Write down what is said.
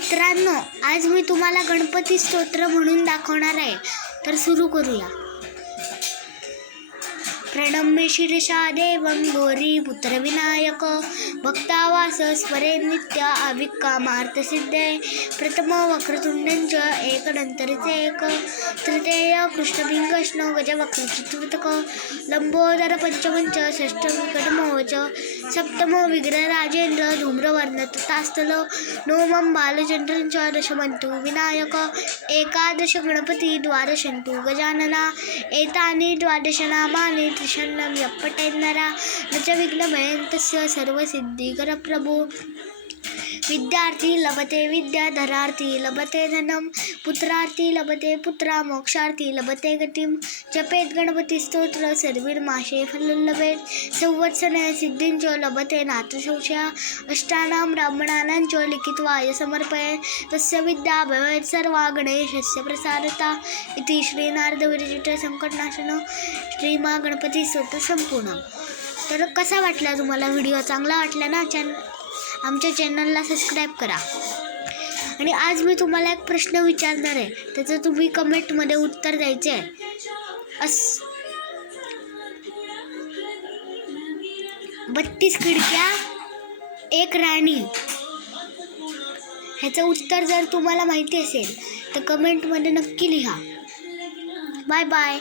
मित्रांनो, आज मी तुम्हाला गणपती स्तोत्र म्हणून दाखवणार आहे. तर सुरू करूया. प्रणम्य शीर्षा देवं गौरी पुत्र विनायक भक्तावास स्वरे नित्य आविक्कामार्थसिद्धे प्रथम वक्रतुंडंच एकदंतरिचे एक तृतीय कृष्णबिंगष्ण गजवक्र चतुर्थक लंबोदर पंचमंच षष्ठम विकटमोच सप्तम विग्रहराजेंद्र धूम्रवर्ण तथास्थल नवमं बालचंद्रंच दशमंतु विनायक एकादश गणपती द्वादशंतु गजानना एतानि द्वादश नामानि त्रिशन्नं यप्पटेन्नरा न च विघ्नभयन्तस्य सर्वसिद्धिकर प्रभु. विद्यार्थी लभते विद्या, धनार्थी लभते धनम, पुत्रार्थी लभते पुत्रा, मोक्षार्थी लभते गतिम. जपेत गणपती स्तोत्र सर्विर्माशे फलोल्लभेत, संवत्सरे सिद्धींच लभते नात्र संशया. अष्टानां ब्राह्मणानांच लिखित्वा समर्पयेत्, तस्य विद्या भवेत् सर्वा गणेशस्य प्रसादता. इति श्री नारद विरचित संकटनाशन श्रीमा गणपती स्तोत्र संपूर्ण. तर कसा वाटला तुम्हाला व्हिडिओ? चांगला वाटला ना? आमच्या चॅनलला सबस्क्राईब करा. आणि आज मी तुम्हाला एक प्रश्न विचारणार आहे, त्याचं तुम्ही कमेंटमध्ये उत्तर द्यायचे आहे. 32 खिडक्या एक राणी, ह्याचं उत्तर जर तुम्हाला माहिती असेल तर कमेंटमध्ये नक्की लिहा. Bye bye.